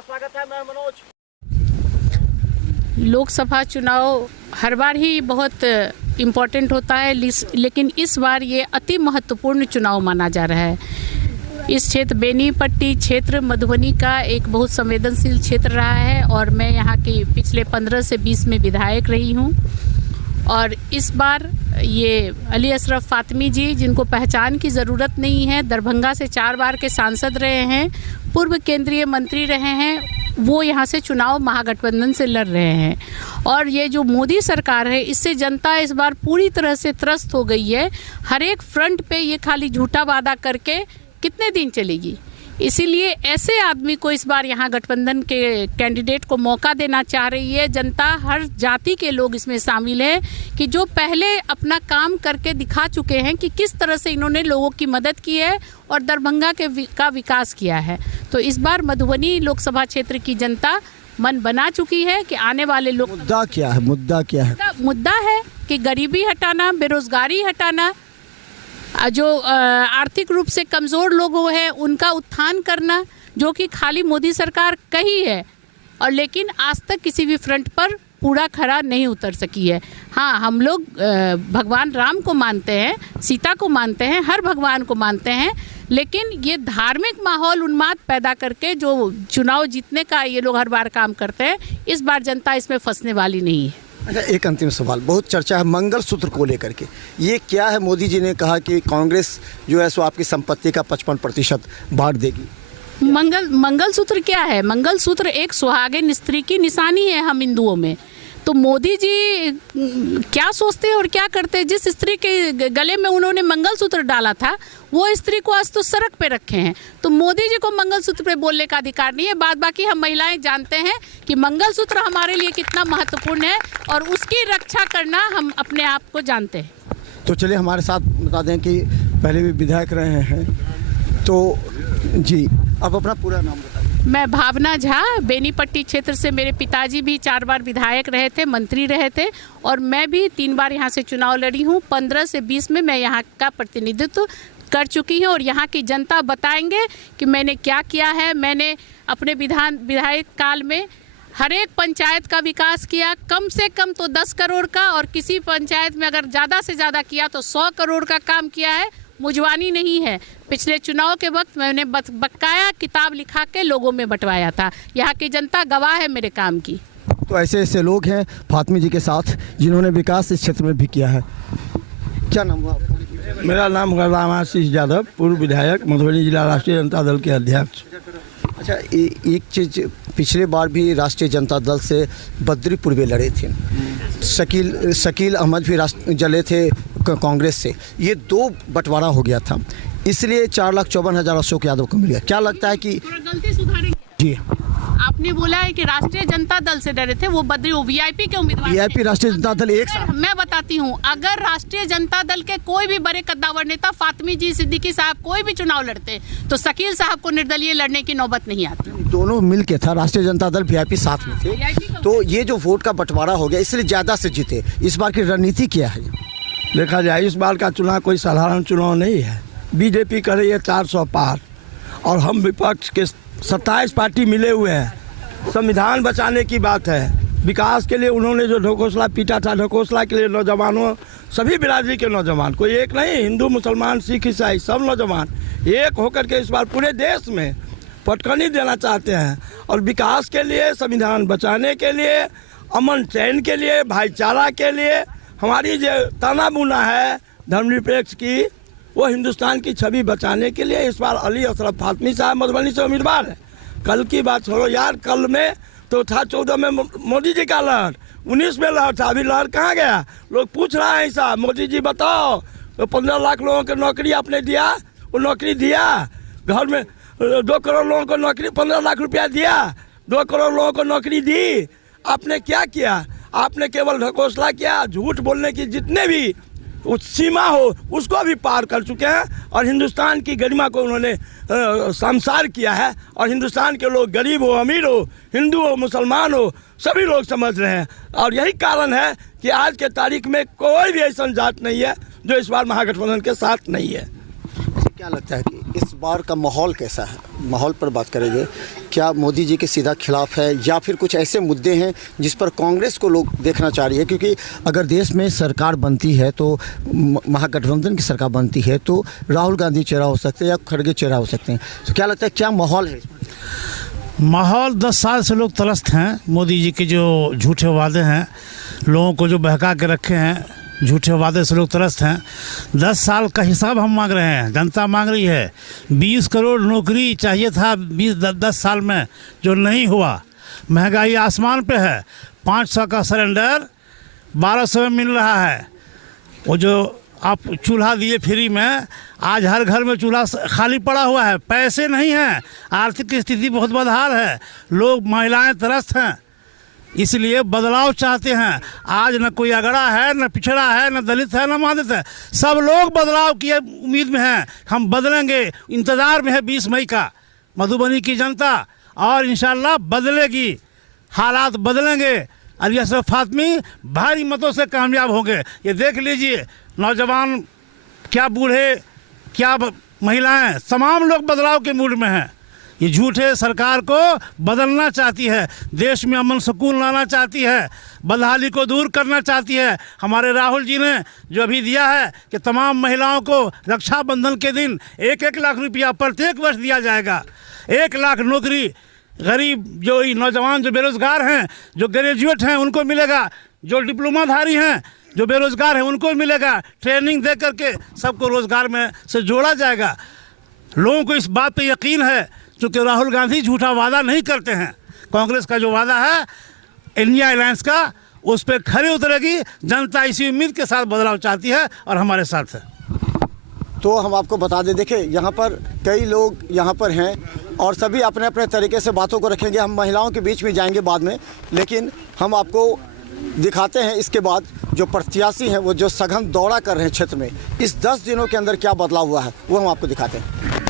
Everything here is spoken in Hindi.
आपका स्वागत है। मैं मनोज। लोकसभा चुनाव हर बार ही बहुत इम्पोर्टेंट होता है, लेकिन इस बार ये अति महत्वपूर्ण चुनाव माना जा रहा है। इस क्षेत्र बेनीपट्टी क्षेत्र मधुबनी का एक बहुत संवेदनशील क्षेत्र रहा है और मैं यहाँ की पिछले 15 से 20 में विधायक रही हूँ। और इस बार ये अली अशरफ फातमी जी, जिनको पहचान की ज़रूरत नहीं है, दरभंगा से 4 बार के सांसद रहे हैं, पूर्व केंद्रीय मंत्री रहे हैं, वो यहाँ से चुनाव महागठबंधन से लड़ रहे हैं। और ये जो मोदी सरकार है, इससे जनता इस बार पूरी तरह से त्रस्त हो गई है। हर एक फ्रंट पे ये खाली झूठा वादा करके कितने दिन चलेगी। इसीलिए ऐसे आदमी को इस बार यहाँ गठबंधन के कैंडिडेट को मौका देना चाह रही है जनता। हर जाति के लोग इसमें शामिल हैं कि जो पहले अपना काम करके दिखा चुके हैं कि किस तरह से इन्होंने लोगों की मदद की है और दरभंगा का विकास किया है। तो इस बार मधुबनी लोकसभा क्षेत्र की जनता मन बना चुकी है कि आने वाले लोग मुद्दा क्या है? मुद्दा है कि गरीबी हटाना, बेरोजगारी हटाना, जो आर्थिक रूप से कमज़ोर लोग हैं उनका उत्थान करना, जो कि खाली मोदी सरकार कही है और लेकिन आज तक किसी भी फ्रंट पर पूरा खरा नहीं उतर सकी है। हाँ, हम लोग भगवान राम को मानते हैं, सीता को मानते हैं, हर भगवान को मानते हैं, लेकिन ये धार्मिक माहौल उन्माद पैदा करके जो चुनाव जीतने का ये लोग हर बार काम करते हैं, इस बार जनता इसमें फंसने वाली नहीं है। अच्छा, एक अंतिम सवाल, बहुत चर्चा है मंगलसूत्र को लेकर के। ये क्या है? मोदी जी ने कहा कि कांग्रेस जो है सो आपकी संपत्ति का 55% बांट देगी। मंगलसूत्र क्या है? मंगलसूत्र एक सुहागिन स्त्री की निशानी है हम हिंदुओं में। तो मोदी जी क्या सोचते हैं और क्या करते हैं? जिस स्त्री के गले में उन्होंने मंगलसूत्र डाला था, वो स्त्री को आज तो सड़क पे रखे हैं। तो मोदी जी को मंगलसूत्र पे बोलने का अधिकार नहीं है। बाद बाकी हम महिलाएं जानते हैं कि मंगलसूत्र हमारे लिए कितना महत्वपूर्ण है और उसकी रक्षा करना हम अपने आप को जानते हैं। तो चलिए, हमारे साथ बता दें कि पहले भी विधायक रहे हैं, तो जी आप अपना पूरा नाम बताइए। मैं भावना झा, बेनीपट्टी क्षेत्र से। मेरे पिताजी भी 4 बार विधायक रहे थे, मंत्री रहे थे और मैं भी 3 बार यहाँ से चुनाव लड़ी हूँ। 15 से 20 में मैं यहाँ का प्रतिनिधित्व कर चुकी हूँ और यहाँ की जनता बताएंगे कि मैंने क्या किया है। मैंने अपने विधायक काल में हर एक पंचायत का विकास किया, कम से कम तो 10 करोड़ का, और किसी पंचायत में अगर ज़्यादा से ज़्यादा किया तो 100 करोड़ का काम किया है। मुजवानी नहीं है। पिछले चुनाव के वक्त मैंने बकाया किताब लिखा के लोगों में बंटवाया था। यहाँ की जनता गवाह है मेरे काम की। तो ऐसे लोग हैं फातमी जी के साथ जिन्होंने विकास इस क्षेत्र में भी किया है। क्या नाम हुआ आपका? मेरा नाम रामाशीष यादव, पूर्व विधायक, मधुबनी जिला राष्ट्रीय जनता दल के अध्यक्ष। अच्छा, एक चीज़, पिछले बार भी राष्ट्रीय जनता दल से बद्रीपुर में लड़े थे, शकील अहमद भी जले थे कांग्रेस से। ये 2 बंटवारा हो गया था, इसलिए 4,54,000 अशोक यादव को मिल गया। क्या लगता है कि गलती सुधारेंगे? जी, आपने बोला है कि राष्ट्रीय जनता दल से डरे थे, वो वीआईपी के उम्मीदवार। वीआईपी राष्ट्रीय जनता दल एक साथ। मैं बताती हूँ, अगर राष्ट्रीय जनता दल के कोई भी बड़े कद्दावर नेता, फातमी जी, सिद्दीकी साहब, कोई भी चुनाव लड़ते तो शकील साहब को निर्दलीय लड़ने की नौबत नहीं आती। दोनों मिल के था, राष्ट्रीय जनता दल वीआईपी साथ में थे। तो ये जो वोट का बंटवारा हो गया, इसलिए ज़्यादा से जीते। इस बार की रणनीति क्या है? देखा जाए, इस बार का चुनाव कोई साधारण चुनाव नहीं है। बीजेपी कर रही है 400 पार और हम विपक्ष के 27 पार्टी मिले हुए हैं। संविधान बचाने की बात है, विकास के लिए उन्होंने जो ढकोसला पीटा था, ढकोसला के लिए नौजवानों, सभी बिरादरी के नौजवान, कोई एक नहीं, हिंदू मुसलमान सिख ईसाई सब नौजवान एक होकर के इस बार पूरे देश में पटकनी देना चाहते हैं। और विकास के लिए, संविधान बचाने के लिए, अमन चैन के लिए, भाईचारा के लिए, हमारी जो ताना बुना है धर्मनिरपेक्ष की, वो हिंदुस्तान की छवि बचाने के लिए इस बार अली अशरफ फातमी साहब मधुबनी से उम्मीदवार है। कल की बात छोड़ो यार, कल में तो था 14 में मोदी जी का लहर, 19 में लहर था, अभी लहर कहाँ गया? लोग पूछ रहा है ऐसा, मोदी जी बताओ, तो 15 लाख लोगों को नौकरी आपने दिया, वो नौकरी दिया? घर में 2 करोड़ लोगों को नौकरी, 15 लाख रुपया दिया, 2 करोड़ लोगों को नौकरी दी। आपने क्या किया? आपने केवल ढकोसला किया। झूठ बोलने की जितने भी उस सीमा हो उसको भी पार कर चुके हैं और हिंदुस्तान की गरिमा को उन्होंने शर्मसार किया है। और हिंदुस्तान के लोग, गरीब हो, अमीर हो, हिंदू हो, मुसलमान हो, सभी लोग समझ रहे हैं। और यही कारण है कि आज के तारीख में कोई भी ऐसा जात नहीं है जो इस बार महागठबंधन के साथ नहीं है। क्या लगता है कि इस बार का माहौल कैसा है? माहौल पर बात करेंगे। क्या मोदी जी के सीधा खिलाफ है या फिर कुछ ऐसे मुद्दे हैं जिस पर कांग्रेस को लोग देखना चाह रही है? क्योंकि अगर देश में सरकार बनती है तो महागठबंधन की सरकार बनती है तो राहुल गांधी चेहरा हो सकते हैं या खड़गे चेहरा हो सकते हैं। तो क्या लगता है क्या माहौल है? माहौल 10 साल से लोग त्रस्त हैं। मोदी जी के जो झूठे वादे हैं, लोगों को जो बहका के रखे हैं, झूठे वादे से लोग त्रस्त हैं। 10 साल का हिसाब हम मांग रहे हैं, जनता मांग रही है। 20 करोड़ नौकरी चाहिए था 10 साल में, जो नहीं हुआ। महंगाई आसमान पे है। 500 का सिलेंडर 1200 में मिल रहा है। वो जो आप चूल्हा दिए फ्री में, आज हर घर में चूल्हा खाली पड़ा हुआ है। पैसे नहीं हैं, आर्थिक स्थिति बहुत बदहाल है, लोग महिलाएं त्रस्त हैं, इसलिए बदलाव चाहते हैं। आज न कोई अगड़ा है, न पिछड़ा है, न दलित है, न मादित है, सब लोग बदलाव की उम्मीद में हैं। हम बदलेंगे, इंतज़ार में है 20 मई का मधुबनी की जनता, और इंशाल्लाह बदलेगी, हालात बदलेंगे। अली अशरफ फातमी भारी मतों से कामयाब होंगे। ये देख लीजिए, नौजवान क्या बूढ़े क्या महिलाएं, तमाम लोग बदलाव के मूड में हैं। ये झूठे सरकार को बदलना चाहती है, देश में अमन सुकून लाना चाहती है, बदहाली को दूर करना चाहती है। हमारे राहुल जी ने जो अभी दिया है कि तमाम महिलाओं को रक्षाबंधन के दिन 1-1 लाख रुपया प्रत्येक वर्ष दिया जाएगा। 1 लाख नौकरी गरीब जो नौजवान जो बेरोज़गार हैं, जो ग्रेजुएट हैं, उनको मिलेगा। जो डिप्लोमाधारी हैं, जो बेरोज़गार हैं, उनको मिलेगा। ट्रेनिंग दे करके सबको रोज़गार में से जोड़ा जाएगा। लोगों को इस बात पे यकीन है, क्योंकि राहुल गांधी झूठा वादा नहीं करते हैं। कांग्रेस का जो वादा है इंडिया अलायंस का, उस पर खरी उतरेगी जनता। इसी उम्मीद के साथ बदलाव चाहती है और हमारे साथ है। तो हम आपको बता दें, देखिए यहाँ पर कई लोग यहाँ पर हैं और सभी अपने अपने तरीके से बातों को रखेंगे। हम महिलाओं के बीच में जाएंगे बाद में, लेकिन हम आपको दिखाते हैं इसके बाद जो प्रत्याशी हैं वो जो सघन दौरा कर रहे हैं क्षेत्र में, इस 10 दिनों के अंदर क्या बदलाव हुआ है वो हम आपको दिखाते हैं।